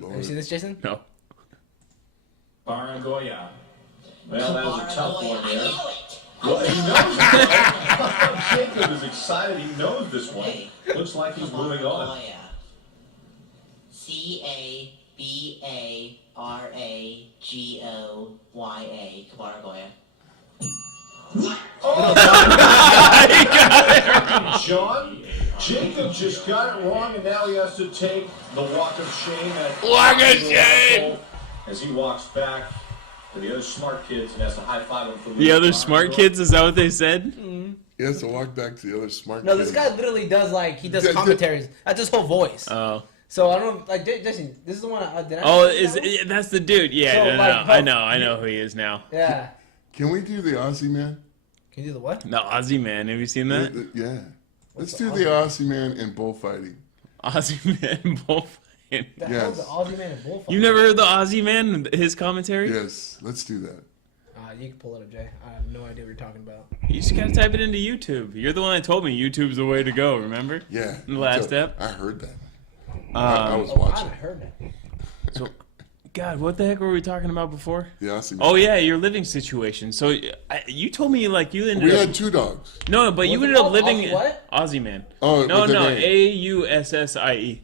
Lord. Have you seen this, Jason? No. Barangoya. Well, that was a tough one there. Well, he knows it. Jacob is excited. He knows this one. Looks like he's moving on. Cabaragoya. Cabaragoya. Oh, John, Jacob just got it wrong, and now he has to take the walk of shame. Walk of shame! As he walks back to the other smart kids and has to high five them for The other smart kids, is that what they said? He has to walk back to the other smart No, kids. this guy literally does he does commentaries. That's his whole voice. Oh. So I don't know, Jason, this is the one did I Oh, that's that's the dude. Yeah, So, I know who he is now. Yeah. Can we do the Ozzy Man? Can you do the what? The Ozzy Man. Have you seen that? Yeah. Let's do the Ozzy Man in bullfighting. Ozzy Man bullfighting. The hell's the Ozzy Man and bullfight? You never heard the Ozzy Man, his commentary? Yes, let's do that. You can pull it up, Jay. I have no idea what you're talking about. You just gotta type it into YouTube. You're the one that told me YouTube's the way to go, remember? Yeah. In the last step. I heard that. I was watching. I heard that. So, God, what the heck were we talking about before? The Ozzy Man. Oh, yeah, your living situation. So, you told me, you ended We up... had 2 dogs. No, but you ended up living... Ozzy what? Ozzy Man. Oh, No, with the name. A-U-S-S-I-E.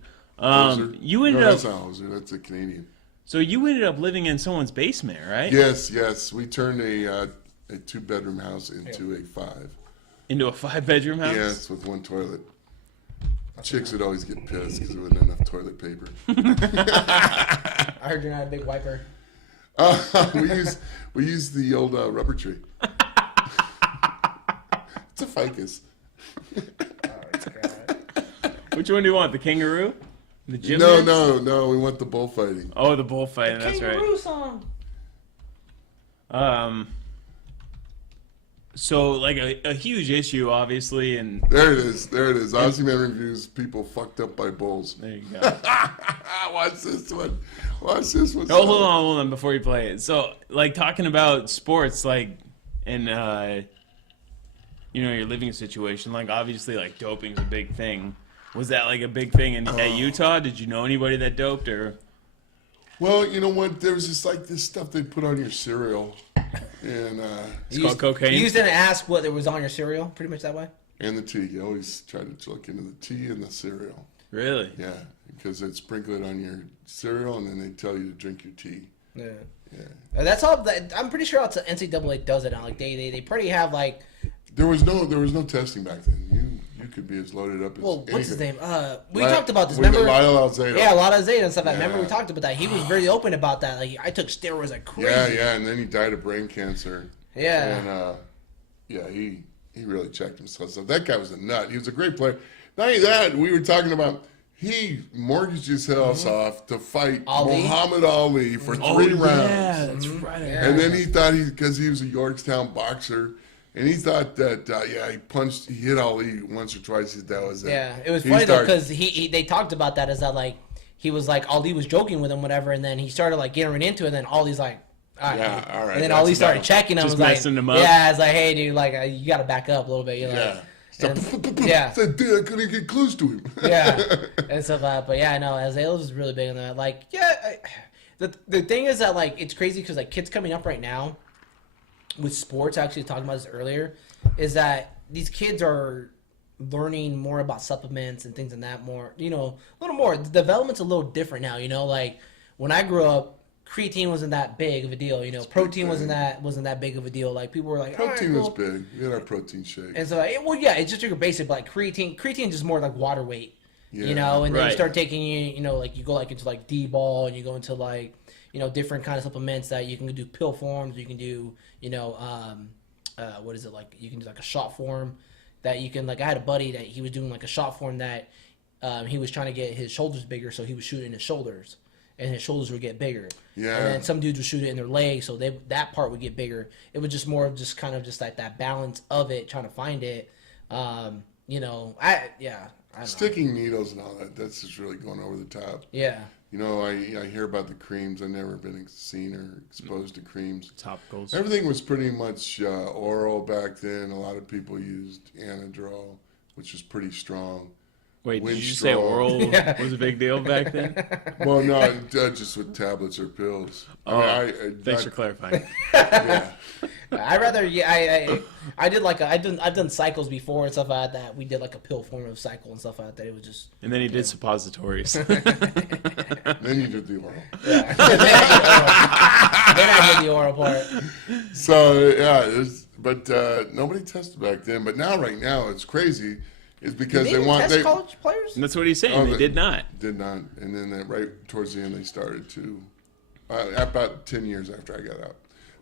You ended No, up... that's not Hoser. That's a Canadian. So, you ended up living in someone's basement, right? Yes. We turned a 2-bedroom house into a 5. Into a 5-bedroom house? Yes, with 1 toilet. Chicks would always get pissed because there wasn't enough toilet paper. I heard you're not a big wiper. We use the old rubber tree. It's a ficus. Which one do you want? The kangaroo? The gym? No. We want the bullfighting. Oh, the bullfighting. That's right. Kangaroo song. So, a huge issue, obviously, and... There it is. Ozzy Man reviews people fucked up by bulls. There you go. Watch this one. Oh, hold on, before you play it. So, talking about sports, and, your living situation, obviously, doping's a big thing. Was that, a big thing at Utah? Did you know anybody that doped, or... Well, you know what? There was just this stuff they put on your cereal, and it's called cocaine. You used to ask what was on your cereal, pretty much that way. And the tea. You always try to look into the tea and the cereal. Really? Yeah, because they sprinkle it on your cereal, and then they tell you to drink your tea. Yeah. Yeah. That's all. I'm pretty sure NCAA does it now. They pretty have There was no testing back then. You could be as loaded up as what's his anything. name? We talked about this. Was it Remember? Lyle Alzado? Yeah, a lot of Zeta and stuff. I Yeah. remember we talked about that. He was very open about that. I took steroids like crazy. Yeah, and then he died of brain cancer. Yeah. And he really checked himself. So that guy was a nut. He was a great player. Not only that, we were talking about he mortgaged his house off to fight Muhammad Ali for 3 rounds. Yeah, that's right. And then he thought because he was a Yorktown boxer, and he thought that he hit Ali once or twice. That was it. Yeah, it was funny though because they talked about that as that he was Ali was joking with him, whatever, and then he started getting into it, and then Ali's all right. Yeah, all right. And then Ali started checking him. Just was messing him up. Yeah, it's hey, dude, you got to back up a little bit. Yeah. Said, dude, I couldn't get close to him. Yeah, and stuff. But yeah, I know Azale's was really big on that. The thing is that it's crazy because kids coming up right now with sports. Actually, talking about this earlier, is that these kids are learning more about supplements and things and that more. A little more. The development's a little different now. When I grew up, creatine wasn't that big of a deal. Protein wasn't that big of a deal. People were protein was big. We had our protein shake. And so, it's just your basic creatine is just more water weight. Yeah. And then you start taking you go into D-ball, and you go into different kind of supplements that you can do pill forms. You can do what is it you can do a shot form that you can I had a buddy that he was doing a shot form that he was trying to get his shoulders bigger, so he was shooting his shoulders. And his shoulders would get bigger. Yeah. And then some dudes would shoot it in their legs, so that part would get bigger. It was just more of that balance of it, trying to find it. I Sticking needles and all that, that's just really going over the top. Yeah. I hear about the creams. I've never been seen or exposed to creams. Topicals. Everything was pretty much oral back then. A lot of people used Anadrol, which was pretty strong. Wait, did Wind you say straw. oral was a big deal back then? Well, no, just with tablets or pills. Thanks for clarifying. Yeah. I rather I did like I've done cycles before and stuff like that. We did like a pill form of cycle and stuff like that. It was just And then he did suppositories. Then you did the oral. then I did the oral part. So yeah, but nobody tested back then. But right now, it's crazy. It's because Did they test college players? And that's what he's saying. Oh, they did not. Did not, and then right towards the end they started to. About 10 years after I got out.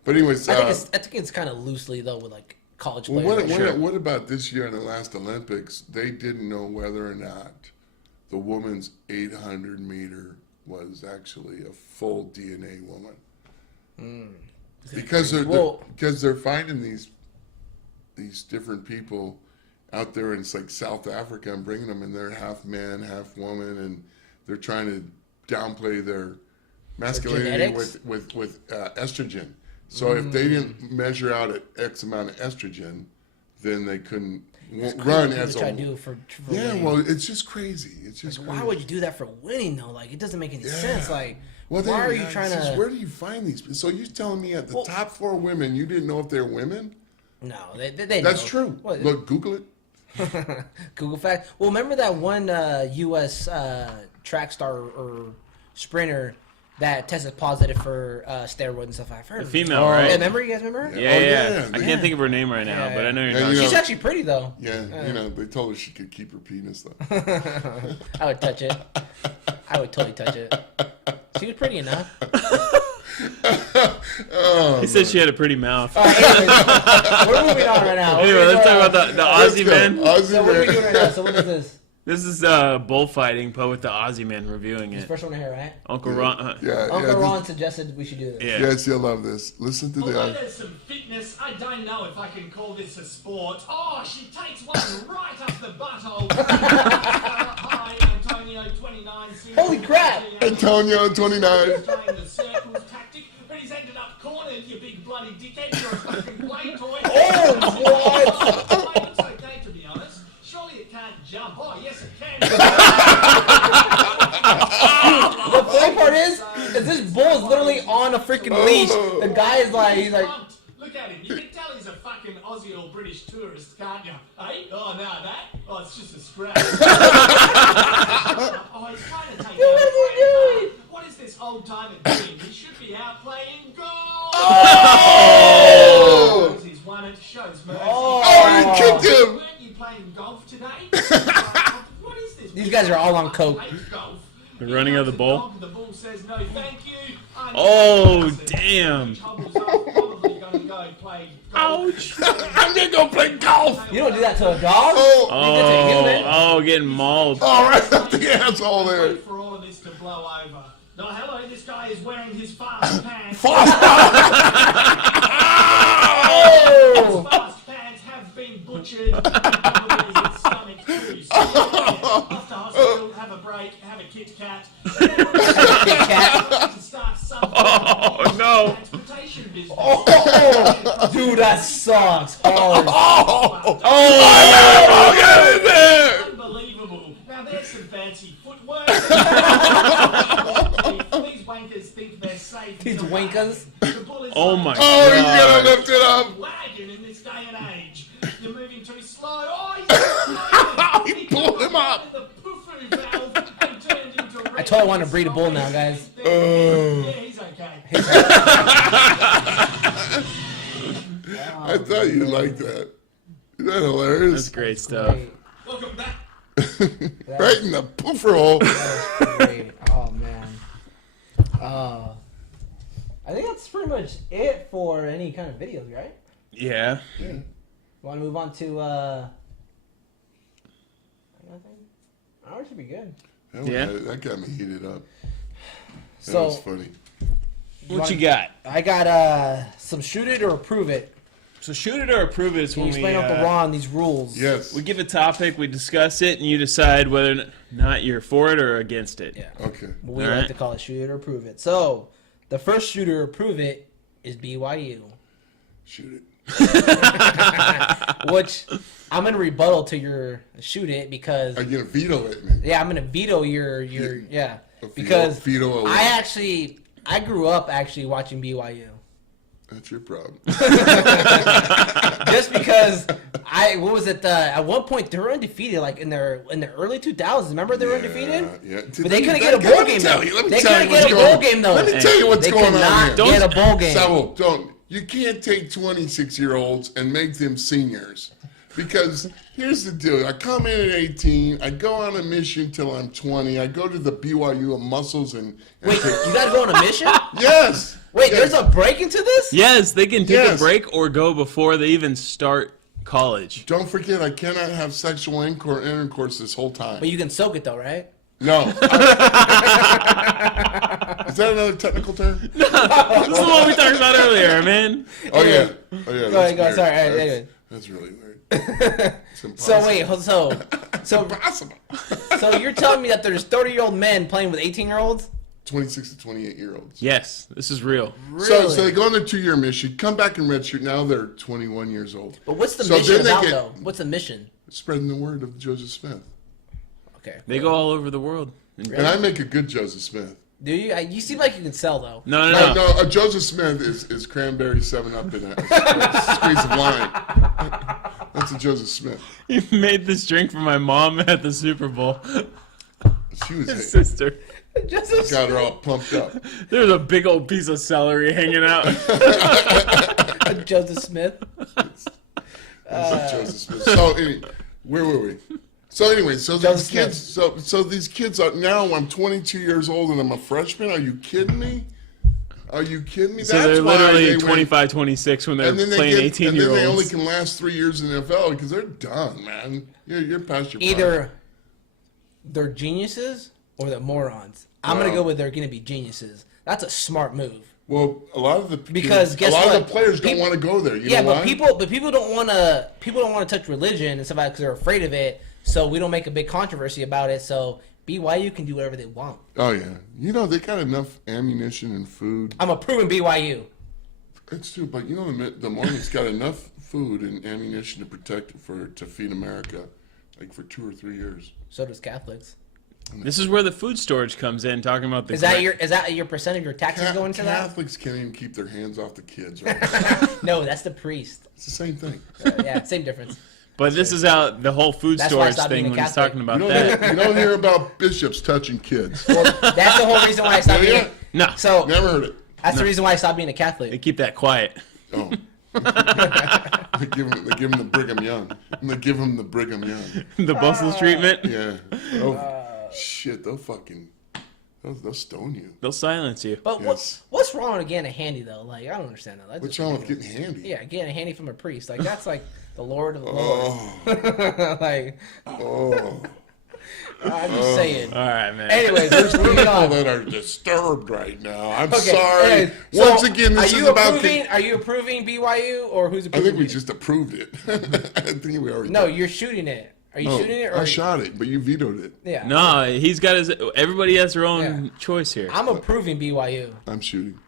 But anyways, I think it's kind of loosely though with like college players. What about this year in the last Olympics? They didn't know whether or not the woman's 800 meter was actually a full DNA woman. Because they're finding these different people out there in like South Africa and bringing them, and they're half man, half woman, and they're trying to downplay their masculinity with estrogen. So if they didn't measure out at X amount of estrogen, then they couldn't run as a. Winning. Well, it's just crazy. It's just why would you do that for winning though? Like it doesn't make any sense. Like why are you trying to? Where do you find these? So you're telling me at the top 4 women, you didn't know if they're women? No, they That's know. true. What? Look, Google it. Google fact. Well, remember that one U.S. Track star or sprinter that tested positive for steroids and stuff. I've heard. The female, right? Yeah, remember? You guys remember? Yeah. I can't think of her name right now, but I know you're talking. She's actually pretty though. Yeah, they told her she could keep her penis though. I would touch it. I would totally touch it. She was pretty enough. He said she had a pretty mouth. Anyways, we're moving on right now. Anyway, let's talk about the Ozzy Man. So what are we doing right now? So what is this? This is bullfighting, but with the Ozzy Man reviewing It's it. first one here, right? Uncle Ron. Uncle Ron suggested we should do this. Yeah. Yes, you'll love this. Listen to Although the. there's some fitness, I don't know if I can call this a sport. Oh, she takes one right up the butthole. Hi, Antonio, 29. Holy crap! Antonio, 29. He's trying the circles tactic, but he's ended up cornered, you big bloody dickhead. You're a fucking play toy. Oh, what? It's okay, to be honest. Surely it can't jump. Oh, yes, it can. The funny part is this bull is literally on a freaking leash. The guy is like, he's like. Look at him. You can tell he's a fucking Aussie or British tourist, can't you? Hey? Oh, no, that? Oh, it's just a scratch. Oh, he's trying to take What is he doing? What is this old timer doing? He should be out playing golf. Oh! He's won it. Shows mercy. Oh, he kicked him. Weren't you playing golf today? What is this? These guys are all on coke. I hate golf. The running of the bull. The bull says no, thank you. Oh, damn. Ouch. I'm gonna go play golf. You don't do that to a dog. Getting mauled. Oh, right up the asshole there. For all of this to blow over. No, hello, this guy is wearing his fast pants. Fast Pants have been butchered. Probably his stomach too. So off to hospital, have a break, have a Kit Kat. To start some no. transportation business. Dude, that sucks. Hard. Get in there. Unbelievable. Now there's some fancy footwork. These wankers think they're safe. These wankers? The bull is Oh my Oh, he's god. gonna lift it up. wagon in this day and age. You're moving too slow. Oh, He pulled him up. I totally want to breed a bull now, guys. Yeah, he's okay. I thought you liked that. Isn't that hilarious? That's great stuff. Welcome back. Right in the poofer hole. Great. Oh man. I think that's pretty much it for any kind of videos, right? Yeah. Want to move on to nothing? Ours should be good. That got me heated up. That So was funny. What you got? I got some shoot it or approve it. So shoot it or approve it is Can you when we explain Uncle Ron these rules? Yes. we give a topic, we discuss it, and you decide whether or not you're for it or against it. Yeah. Okay. We All like right. to call it shoot it or prove it. So the first shoot it or prove it is BYU. Shoot it. Which I'm gonna rebuttal to your shoot it because Are you gonna veto it? I'm gonna veto your because veto I grew up actually watching BYU. That's your problem. Just because what was it? At one point they were undefeated, like in the early 2000s. Remember they were undefeated, Yeah. but they couldn't get a bowl game though. They couldn't get a bowl game though. Let me tell you what's They going could on not here. get a bowl game. Saul, don't. You can't take 26-year-olds and make them seniors. Because here's the deal. I come in at 18. I go on a mission till I'm 20. I go to the BYU of muscles and Wait, you gotta go on a mission? yes. Wait, yes. there's a break into this? Yes, they can take a Yes. break or go before they even start college. Don't forget, I cannot have sexual intercourse this whole time. But you can soak it though, right? No. Is that another technical term? This is the one we talked about earlier, man. Oh yeah. Go ahead, go. That's Sorry. weird. Anyway. That's really weird. It's impossible. So wait, so Impossible. so you're telling me that there's 30-year-old men playing with 18-year-olds? 26 to 28-year-olds. Yes, this is real. So they go on their 2-year mission, come back in redshirt. Now they're 21 years old. But what's the So mission then they about get- though? What's the mission? Spreading the word of Joseph Smith. Okay. They go all over the world. And I make a good Joseph Smith. Do you? You seem like you can sell though. No. No, Joseph Smith is cranberry 7-Up in a squeeze of lime. That's a Joseph Smith. You made this drink for my mom at the Super Bowl. She was His sister. Just got her all pumped up. There was a big old piece of celery hanging out. a Joseph Smith. That's a Joseph Smith. So where were we? So anyway, so these Joseph kids, so these kids are now. I'm 22 years old and I'm a freshman. Are you kidding me? Are you kidding me? So they're why literally they went- 25, 26 when they're and then playing and then they only 18-year-olds. can last 3 years in the NFL because they're done, man. You're past your prime. Either they're geniuses or they're morons. I'm gonna go with they're gonna be geniuses. That's a smart move. Well, a lot of the Because guess a lot what? of the players don't People- want to go there. You Yeah, know but why? people don't want to touch religion and stuff like that because they're afraid of it. So we don't make a big controversy about it. So BYU can do whatever they want. Oh yeah, you know they got enough ammunition and food. I'm approving BYU. It's true, but you know the Mormons got enough food and ammunition to protect to feed America, like for 2 or 3 years. So does Catholics. This is where the food storage comes in, talking about the. Is that your percent of your taxes going to that? Catholics can't even keep their hands off the kids. Right? No, that's the priest. It's the same thing. Yeah, same difference. But this is out the whole food That's why I storage stopped being thing a when he's Catholic. talking about You that. don't hear about bishops touching kids. Well, that's the whole reason why I stopped being. Yeah. No, So Never heard it. that's the reason why I stopped being a they Catholic. keep that quiet. Oh. they give him the Brigham Young. And they give him the Brigham Young. The Brussels treatment. Yeah. Oh, shit, they'll stone you. They'll silence you. But Yes. what's wrong with getting a handy though? Like I don't understand that. That's What's just wrong with ridiculous. getting handy? Yeah, getting a handy from a priest. Like that's like the Lord of the Lord. Oh, Like oh. I'm just saying. All right, man. Anyways, we're There's moving people on. that are disturbed right now. I'm Okay, sorry. anyways, Once so again, this are is you about. approving? Are you approving BYU or who's I approving? think we it? just approved it. I think we already. No, did. you're shooting it. Are you Oh, shooting it? Or I shot it, but you vetoed it. Yeah. No, he's got his. Everybody has their own Yeah. choice here. I'm approving BYU. I'm shooting.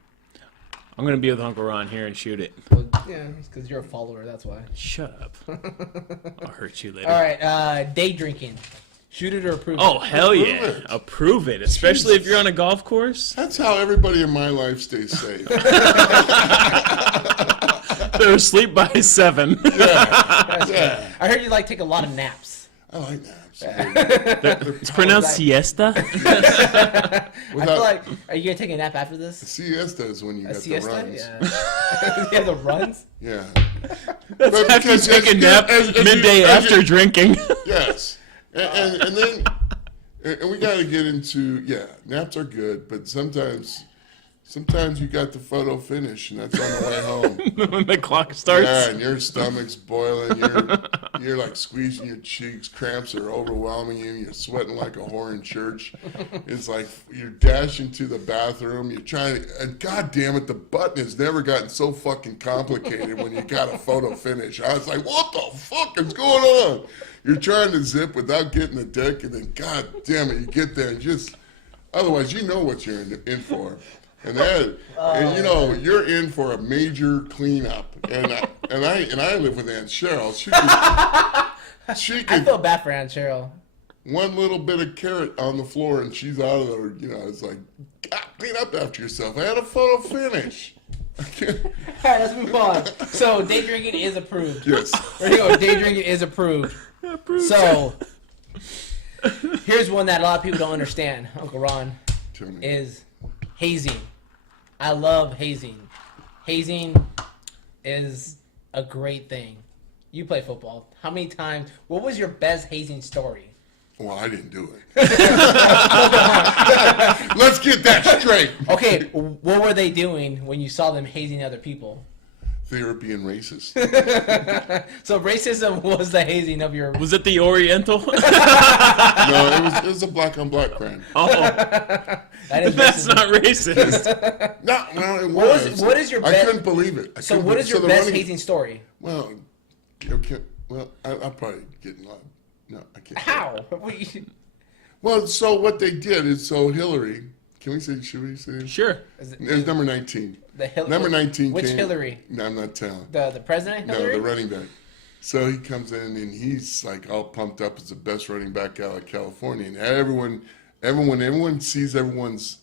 I'm gonna be with Uncle Ron here and shoot it. Well, yeah, because you're a follower. That's why. Shut up. I'll hurt you later. All right. Day drinking. Shoot it or approve it. Oh hell yeah! Approve it. Approve it, especially if you're on a golf course. That's how everybody in my life stays safe. They're asleep by 7. Yeah, I heard you like take a lot of naps. I like naps. It's pronounced siesta. I Without feel like, are you gonna take a nap after this? siesta is when you A got the siesta? runs. Yeah. Yeah, the runs. Yeah. That's But after you because take a as nap good- as you- midday as after you- drinking. Yes. And then and we got to get into naps are good, but sometimes you got the photo finish, and that's on the way home. When the clock starts. Yeah, and your stomach's boiling. You're like squeezing your cheeks. Cramps are overwhelming you. You're sweating like a whore in church. It's like you're dashing to the bathroom. You're trying to, and God damn it, the button has never gotten so fucking complicated when you got a photo finish. I was like, what the fuck is going on? You're trying to zip without getting the dick, and then God damn it, you get there and just. Otherwise, you know what you're in for. And that, and you know, you're in for a major cleanup. And I live with Aunt Cheryl. She I could feel bad for Aunt Cheryl. one little bit of carrot on the floor and she's out of there. You know, it's like, God, clean up after yourself. I had a photo finish. All right, let's move on. So, day drinking is approved. Yes. There you go. Day drinking is approved. So, here's one that a lot of people don't understand, Uncle Ron, Tell me. is hazing. I love hazing. Hazing is a great thing. You play football. How many times? What was your best hazing story? Well, I didn't do it. Let's get that straight. Okay, what were they doing when you saw them hazing other people? They were being racist. So racism was the hazing of your... Was it the Oriental? No, it was a black on black crime. Oh, That is that's racism. not racist. No, it was. What is your I best... couldn't believe it. So what is your the best running- hazing story? Well, okay. Well, I'll probably get in line. No, I can't. How? Well, so what they did is, so Hillary, can we say, should we say? Sure. Is it, It's number 19. the Number 19 Which came. Hillary? No, I'm not telling. The president No, Hillary? the running back. So he comes in and he's like all pumped up as the best running back out of California. And everyone sees everyone's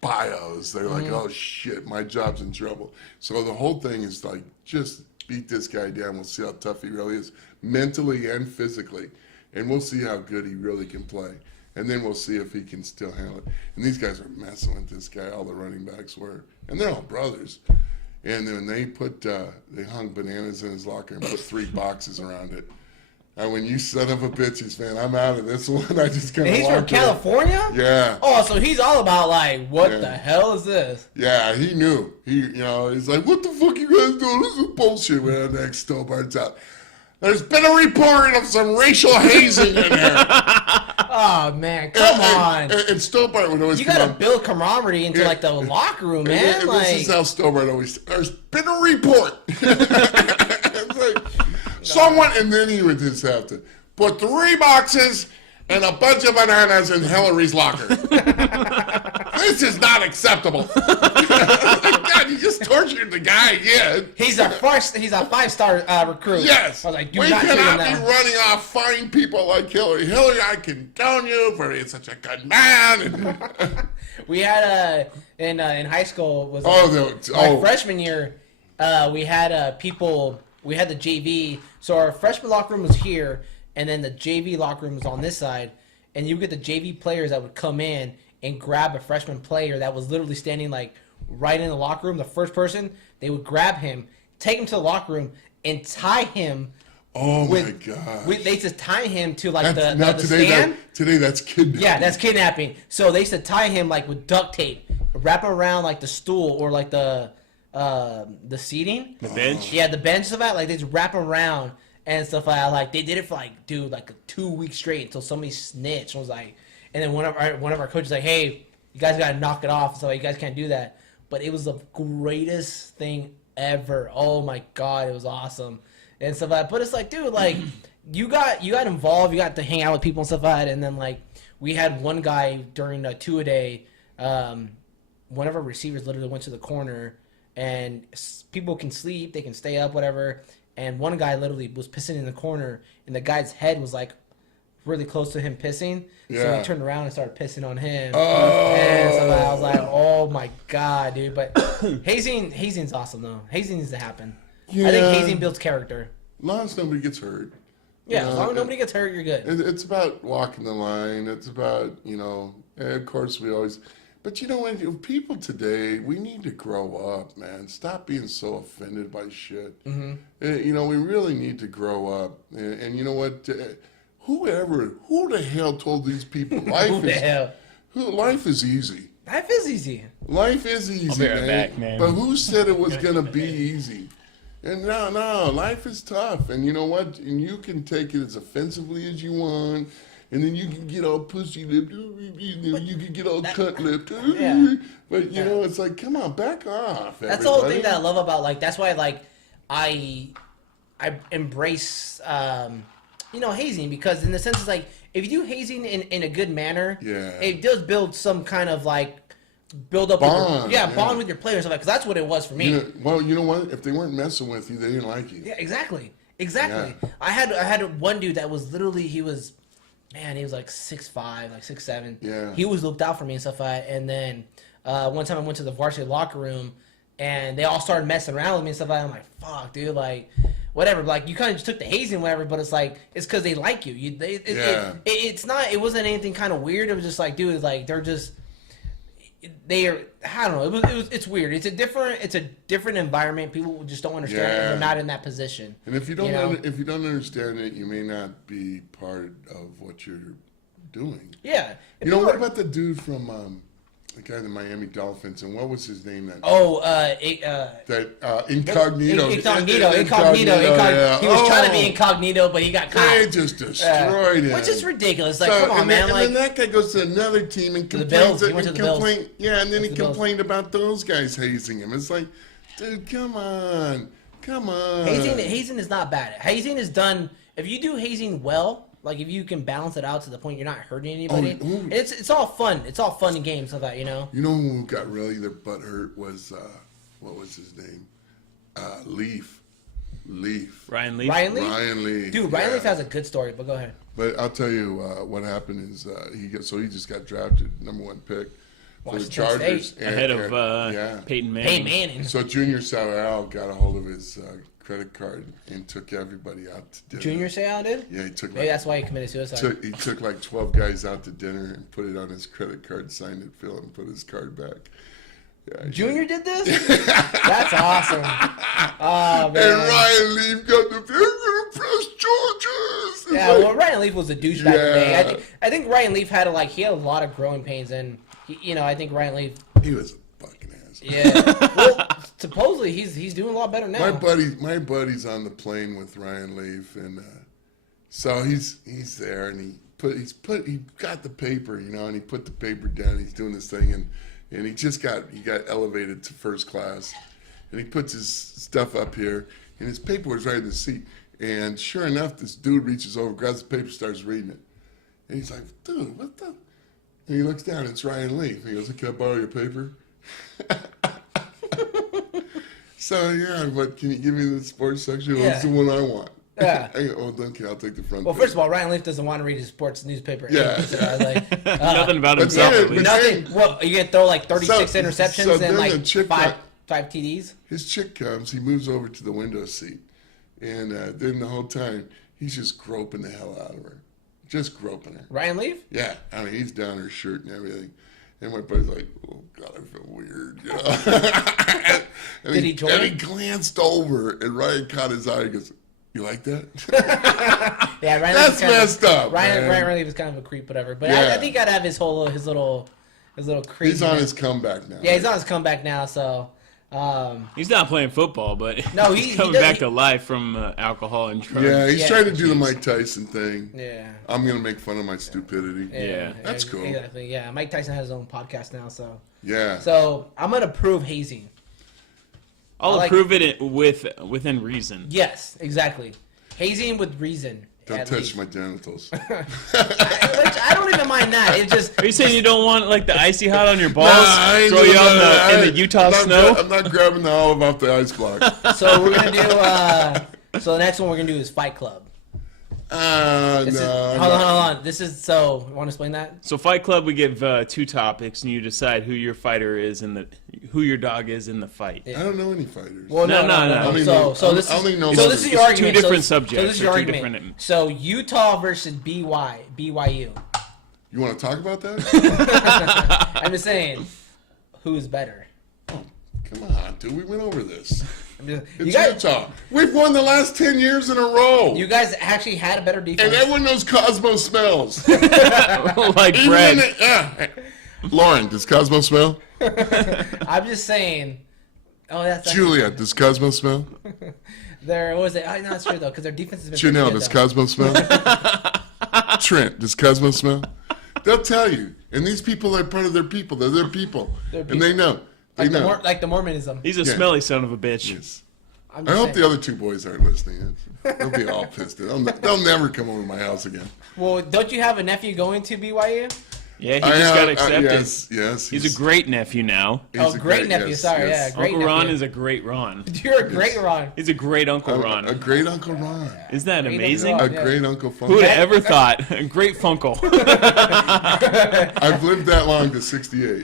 bios. They're like, oh shit, my job's in trouble. So the whole thing is like, just beat this guy down. We'll see how tough he really is, mentally and physically. And we'll see how good he really can play. And then we'll see if he can still handle it. And these guys are messing with this guy, all the running backs were. And they're all brothers. And then they they hung bananas in his locker and put 3 boxes around it. And when you son of a bitches, man, I'm out of this one. I just kind And of he's from California? Yeah. Oh, so he's all about like, what Yeah. the hell is this? Yeah, he knew. He's like, what the fuck you guys doing? This is bullshit. When the next Stobart's out. There's been a report of some racial hazing in there. Oh man, come on! And Stobart would always You come gotta on. build camaraderie into Yeah. like the locker room, And man. Like, this is how Stobart always. There's been a report. It's like, someone, and then he would just have to put 3 boxes and a bunch of bananas in Hillary's locker. This is not acceptable. God, you just tortured the guy again. he's a 5-star recruit. Yes. I was like, do we not treat him cannot be now. running off fine people like Hillary. Hillary, I condone you for being such a good man. We had in high school was Oh, my freshman year. We had people. We had the JV. So our freshman locker room was here, and then the JV locker room was on this side. And you would get the JV players that would come in and grab a freshman player that was literally standing like right in the locker room. The first person, they would grab him, take him to the locker room, and tie him. oh my with- God. They used to tie him to like That's, the now today, stand. today that's kidnapping. Yeah, that's kidnapping. So they used to tie him like with duct tape, wrap him around like the stool or like the seating. The bench. Yeah, the bench stuff that like they just wrap him around and stuff like that. Like they did it for like like 2 weeks straight until somebody snitched and was like, and then one of our coaches like, hey, you guys gotta knock it off. So you guys can't do that. But it was the greatest thing ever. Oh my God, it was awesome and stuff like that. But it's like, dude, like you got involved, you got to hang out with people and stuff like that, and then like we had one guy during a 2-a-day, one of our receivers literally went to the corner, and people can sleep, they can stay up, whatever, and one guy literally was pissing in the corner, and the guy's head was like really close to him pissing, so Yeah. he turned around and started pissing on him. Oh. And so I was like, oh my God, dude. But hazing's awesome though. Hazing needs to happen. I Yeah. think hazing builds character. As long as nobody gets hurt. Yeah, You as know, long as nobody gets hurt, you're good. It's about walking the line. It's about, and of course we always, but you know what, people today, we need to grow up, man. Stop being so offended by shit. Mm-hmm. We really need to grow up. And you know what, who the hell told these people Who the hell? life is easy. Life is easy. Life is easy, be right man. back, man. But who said it was going to be easy? And no, life is tough. And you know what? And you can take it as offensively as you want. And then you can get all pussy lipped. You can get all cunt lipped. Yeah. But, it's like, come on, back off. That's the whole thing everybody. that I love about that's why I embrace hazing, because in the sense it's like if you do hazing in a good manner, Yeah. it does build some kind of build up, Bond, yeah. bond with your players, because that's what it was for me. You know what? If they weren't messing with you, they didn't like you. Yeah, exactly. Exactly. Yeah. I had one dude that was literally he was like 6'5", like 6'7". Yeah. He was looked out for me and stuff like that. And then one time I went to the varsity locker room and they all started messing around with me and stuff like that. I'm like, fuck, dude, like whatever. Like you kind of just took the hazing, whatever. But it's like it's because they like you. It's not. It wasn't anything kind of weird. It was just like, dude, it's like they're just. They are. I don't know. It's weird. It's a different environment. People just don't understand it. And they're not in that position. And if you don't if you don't understand it, you may not be part of what you're doing. Yeah. You know what about the dude from the guy in the Miami Dolphins, and what was his name? That Incognito. Incognito. Yeah. He was trying to be incognito, but he got caught. They just destroyed him. Which is ridiculous. Like, come on, man. And then that guy goes to another team and complains. He went to the Bills. Yeah, and then he complained about those guys hazing him. It's like, dude, come on. Hazing is not bad. Hazing is done. If you do hazing well, like if you can balance it out to the point you're not hurting anybody, it's all fun. It's all fun and games like that, You know who got really their butt hurt was what was his name? Leif. Ryan Leif. Ryan Leif. Dude, Ryan Leif has a good story, but go ahead. But I'll tell you what happened is he just got drafted #1 pick for the Chargers ahead of Peyton Manning. So Junior Seau got a hold of his credit card and took everybody out to dinner. Junior Seau did? Yeah, he took. Maybe that's why he committed suicide. He took like 12 guys out to dinner and put it on his credit card, signed it, Phil, and put his card back. Yeah, Junior did this? That's awesome. Oh, man. And Ryan Leaf got the press charges. Yeah, well, Ryan Leaf was a douche back in the day. I think Ryan Leaf had a lot of growing pains, and I think Ryan Leaf. He was a fucking ass. Yeah. Well, supposedly he's doing a lot better now. My buddy's on the plane with Ryan Leaf, and so he's there, and he got the paper, and he put the paper down. He's doing this thing, and he got elevated to first class, and he puts his stuff up here, and his paper was right in the seat. And sure enough, this dude reaches over, grabs the paper, starts reading it, and he's like, "Dude, what the?" And he looks down, it's Ryan Leaf. He goes, "Can I borrow your paper?" So yeah, but can you give me the sports section? Well, it's the one I want. Yeah. I go, okay, I'll take the front. Well, page. first of all, Ryan Leaf doesn't want to read his sports newspaper. Yeah. So I was like, nothing about himself. then- At least. nothing. Well, you get throw like 36 interceptions so and then like the chick five TDs. His chick comes, he moves over to the window seat, and then the whole time he's just groping the hell out of her, just groping her. Ryan Leaf? Yeah, I mean he's down her shirt and everything, and my buddy's like, "Oh God, I feel weird," and Did he join? And he glanced over, and Ryan caught his eye. He goes, "You like that?" Yeah, Ryan That's Leaf messed up. Ryan man. Leaf is kind of a creep, whatever. But Yeah. I think I'd have his little creep. He's on his comeback now. Yeah, he's on his comeback now. So. He's not playing football, but No, he's he coming does- back to life from alcohol and drugs. Yeah, he's Yeah. trying to do the Mike Tyson thing. Yeah. I'm gonna make fun of my stupidity. Yeah. That's cool. Exactly. Yeah, Mike Tyson has his own podcast now, so. Yeah. So I'm gonna prove hazing. I'll like- approve it within reason. Yes, exactly. Hazing with reason. Don't at touch least. my genitals. Which I don't even mind that. It just. Are you saying you don't want like the icy hot on your balls? I ain't Throw you doing out that. in the Utah I'm not snow? I'm not grabbing the olive off the ice block. So we're gonna do. So the next one we're gonna do is Fight Club. Hold Hold on. This is so. Want to explain that? So Fight Club, we give 2 topics, and you decide who your fighter is and who your dog is in the fight. I don't know any fighters. Well, No. I only So know- so this I only know is so numbers. this is your It's argument. two different So subjects, this is your or two argument. different- So Utah versus BYU. You want to talk about that? I'm just saying, who's better? Come on, dude. We went over this. You It's guys, Utah. We've won the last 10 years in a row. you guys actually had a better and defense. everyone knows Cosmo smells. Like Even bread. yeah. Lauren, does Cosmo smell? I'm just saying. Oh, that's Julia, does Cosmo smell? There was it. No, that's true though, because their defense has been. Janelle, pretty does good, though. Cosmo smell? Trent, does Cosmo smell? They'll tell you. And these people are part of their people. They're their people. And they know. They Like know. like the Mormonism. He's a Yeah. smelly son of a bitch. Yes. I'm I just hope saying. the other 2 boys aren't listening. They'll be all pissed. They'll never come over to my house again. Well, don't you have a nephew going to BYU? Yeah, he just got accepted. Yes. He's a great nephew now. He's a great nephew. Sorry, yeah, great Uncle Ron nephew. is a great Ron. You're a great Ron. He's a great Uncle Ron. A great Uncle Ron. Isn't that Great amazing? Uncle A Ron. great Uncle Funko. Who would have ever thought? A great Funkle. I've lived that long to 68.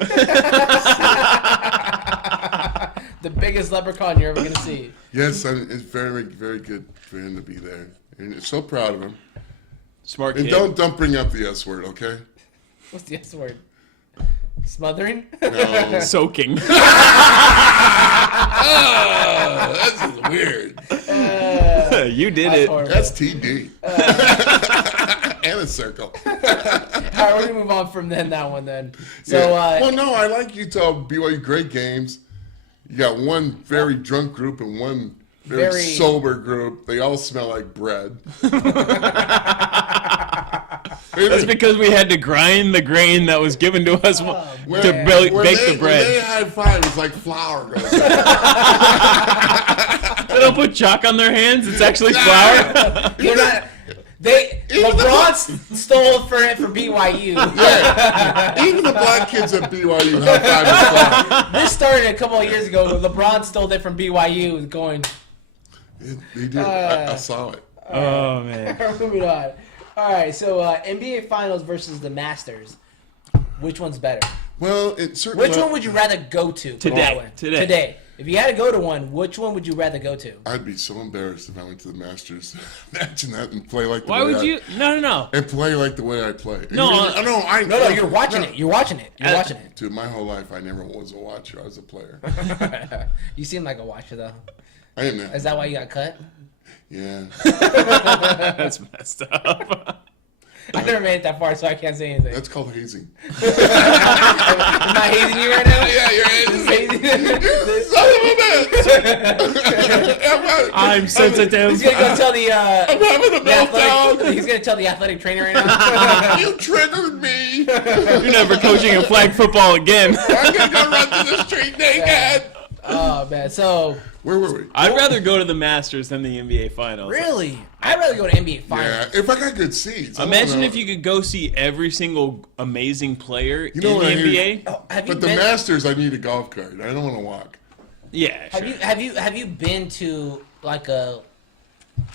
The biggest leprechaun you're ever gonna see. Yes, it's very, very good for him to be there. And so proud of him. Smart And kid. don't bring up the S word, okay? What's the S word? Smothering? No. Soaking. Oh, this is weird. You did That's it. horrible. That's TD. And a circle. All right, we're gonna move on from that one then. So, Yeah. Well, no, I like Utah, BYU, great games. You got one very drunk group and one very sober group. They all smell like bread. That's because we had to grind the grain that was given to us to When bake they, the When they bread. high five, it's like flour goes up. They don't put chalk on their hands. It's actually flour. they're not. LeBron stole for it for BYU. Yeah. Even the black kids at BYU high five is flour. This started a couple of years ago. When LeBron stole it from BYU, going. They did. I saw it. Oh man. Moving on. All right, so NBA Finals versus the Masters. Which one's better? Well, it certainly. Which one would you rather go to? Put it Today. that way. Today. If you had to go to one, which one would you rather go to? I'd be so embarrassed if I went to the Masters. Imagine that and play like the Why way would you? No. And play like the way I play. No, No, you're watching it. You're watching it. You're watching it. Dude, my whole life I never was a watcher. I was a player. You seem like a watcher, though. I am now. Is that why you got cut? Yeah. That's messed up. I never made it that far, so I can't say anything. That's called hazing. Am I hazing you right now? Yeah, you're hazing. Hazing. Son of a bitch! I'm sensitive. He's gonna go tell the I'm having a meltdown. he's gonna tell the athletic trainer right now. You triggered me. You're never coaching a flag football again. I'm gonna go run through the street naked. Oh man, so Where were we? I'd rather go to the Masters than the NBA Finals. really, I'd rather go to NBA Finals. Yeah, if I got good seats. I don't Imagine know. if you could go see every single amazing player know in what the I hear? NBA. Oh, have you But the been? Masters, I need a golf cart. I don't want to walk. Yeah, sure. Have you been to like a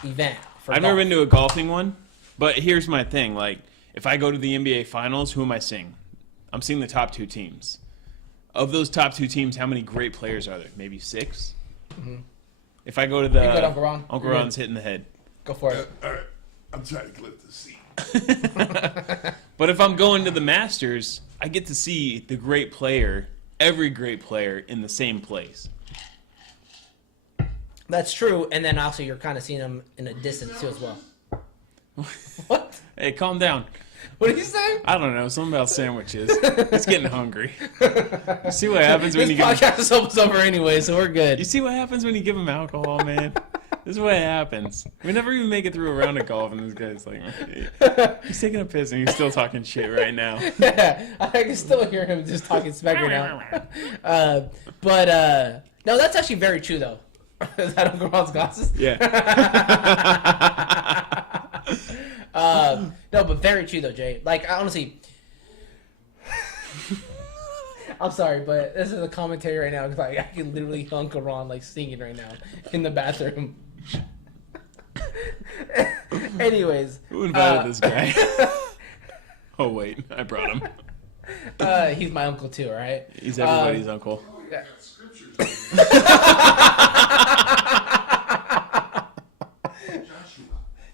event? For I've never golf? been to a golfing one, but here's my thing: like, if I go to the NBA Finals, who am I seeing? I'm seeing the top two teams. Of those top two teams, how many great players are there? Maybe 6. Mm-hmm. If I go to the You good, Uncle Ron? Uncle You're Ron's hitting the head. Go for it. All right. I'm trying to clip the seat. But if I'm going to the Masters, I get to see the great player, every great player, in the same place. That's true, and then also you're kind of seeing them in a distance too as well. What? Hey, calm down. What did you say? I don't know, something about sandwiches. He's getting hungry. You see what happens when This you give him, podcast is almost over anyway, so we're good. you see what happens when you give him alcohol, man? This is what happens. We never even make it through a round of golf, and this guy's like, he's taking a piss, and he's still talking shit right now. Yeah, I can still hear him just talking smack right now. No, that's actually very true though. Is that Uncle Ron's glasses? Yeah. No, but very true though, Jay. Like, honestly, I'm sorry, but this is a commentary right now because like, I can literally hear Uncle Ron like singing right now in the bathroom. Anyways, Who invited this guy? Oh, wait. I brought him. he's my uncle too, right? He's everybody's uncle.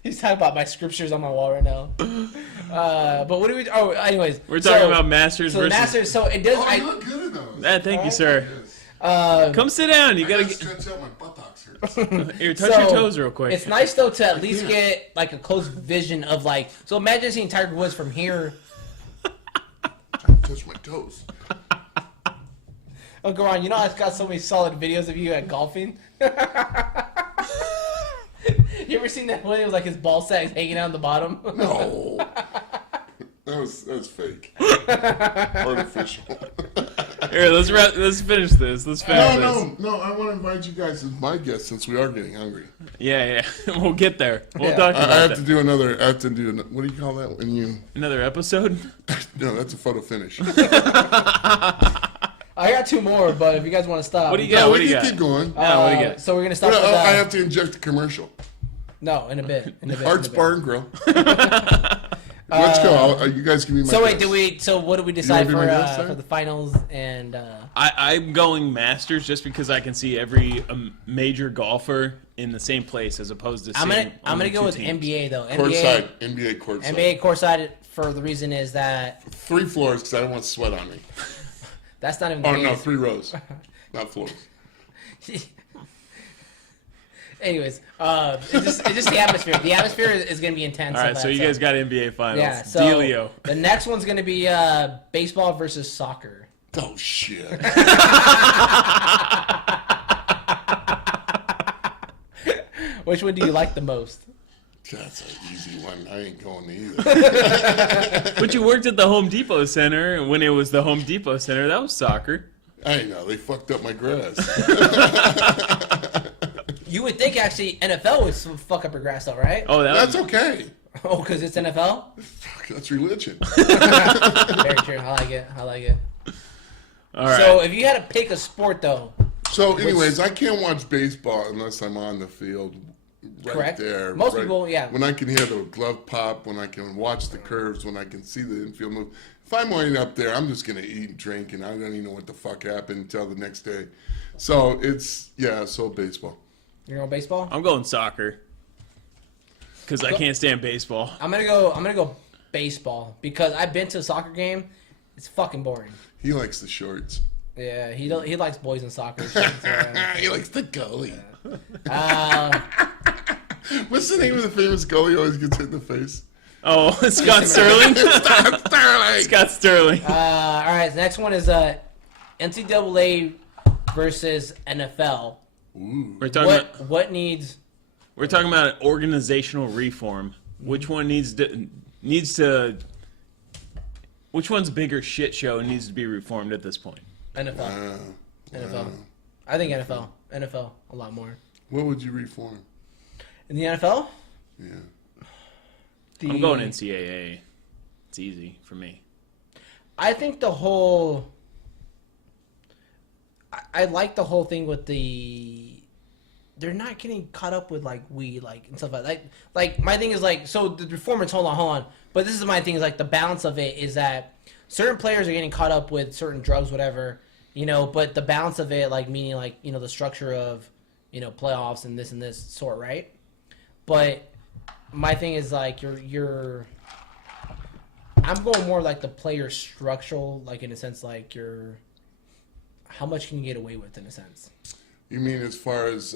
He's talking about my scriptures on my wall right now. But what do we? Oh, anyways, We're talking about Masters so the versus... Masters. So it does. Oh, you look good in those. Thank you, sir. Yes. Come sit down. You I gotta gotta get... stretch out my buttocks here. Here, touch your toes real quick. It's nice though to at least get like a close vision of like. So imagine seeing Tiger Woods from here. Touch my toes. Uncle Ron, you know I've got so many solid videos of you at golfing. You ever seen that one? It was like his ball sack is hanging out on the bottom. No. That was fake. Artificial. Here, let's finish this. Let's finish this. No. I want to invite you guys as my guests since we are getting hungry. Yeah. We'll get there. We'll Yeah. talk I about have that. to do another. I have to do. What do you call that when you? Another episode? No, that's a photo finish. I got 2 more, but if you guys want to stop. What do you got? What do we you can got? keep going. Yeah, what do you got? So we're gonna stop. But with, I have to inject a commercial. No, in a bit. Arts Bar and Grill. Let's go. You guys give me my. So wait, guess. So what did we decide be my guest, for Sarah? the finals and? I'm going Masters just because I can see every major golfer in the same place as opposed to. I'm seeing gonna only go two with teams. NBA though. Courtside, NBA courtside. NBA courtside for the reason is that 3 floors because I don't want sweat on me. that's not even. The Oh no, case. 3 rows, not floors. Anyways, it's just the atmosphere. The atmosphere is going to be intense. All right, so you guys got NBA Finals. yeah. So Dealio. the next one's going to be baseball versus soccer. Oh shit. Which one do you like the most? That's an easy one. I ain't going either. But you worked at the Home Depot Center, and when it was the Home Depot Center, that was soccer. I know they fucked up my grass. You would think actually NFL would fuck up your grass though, right? Oh, That's okay. Oh, because it's NFL. Fuck, that's religion. Very true. I like it. all right. So if you had to pick a sport though, So, anyways, I can't watch baseball unless I'm on the field right Correct. there. Most right- people, yeah. When I can hear the glove pop, when I can watch the curves, when I can see the infield move. If I'm waiting up there, I'm just going to eat and drink, and I don't even know what the fuck happened until the next day. So, so baseball. you're going baseball. I'm going soccer because I can't stand baseball. I'm gonna go baseball because I've been to a soccer game. It's fucking boring. He likes the shorts. Yeah, he likes boys in soccer. He likes the goalie. Uh, What's the name of the famous goalie who always gets hit in the face? Oh, Scott Sterling. Sterling. Scott Sterling. all right, the next one is NCAA versus NFL. We're talking about What needs? we're talking about organizational reform. Which one needs to which one's a bigger shit show and needs to be reformed at this point? NFL. NFL. I think NFL. NFL a lot more. What would you reform? In the NFL? Yeah. I'm going NCAA. It's easy for me. I think the whole. I like the whole thing with the. They're not getting caught up with like weed, like and stuff like that. Like my thing is like so the performance. Hold on. But this is my thing is like the balance of it is that certain players are getting caught up with certain drugs, whatever, you know. But the balance of it, like meaning like you know the structure of you know playoffs and this sort, right? But my thing is like you're. I'm going more like the player structural, like in a sense, like how much can you get away with in a sense. You mean as far as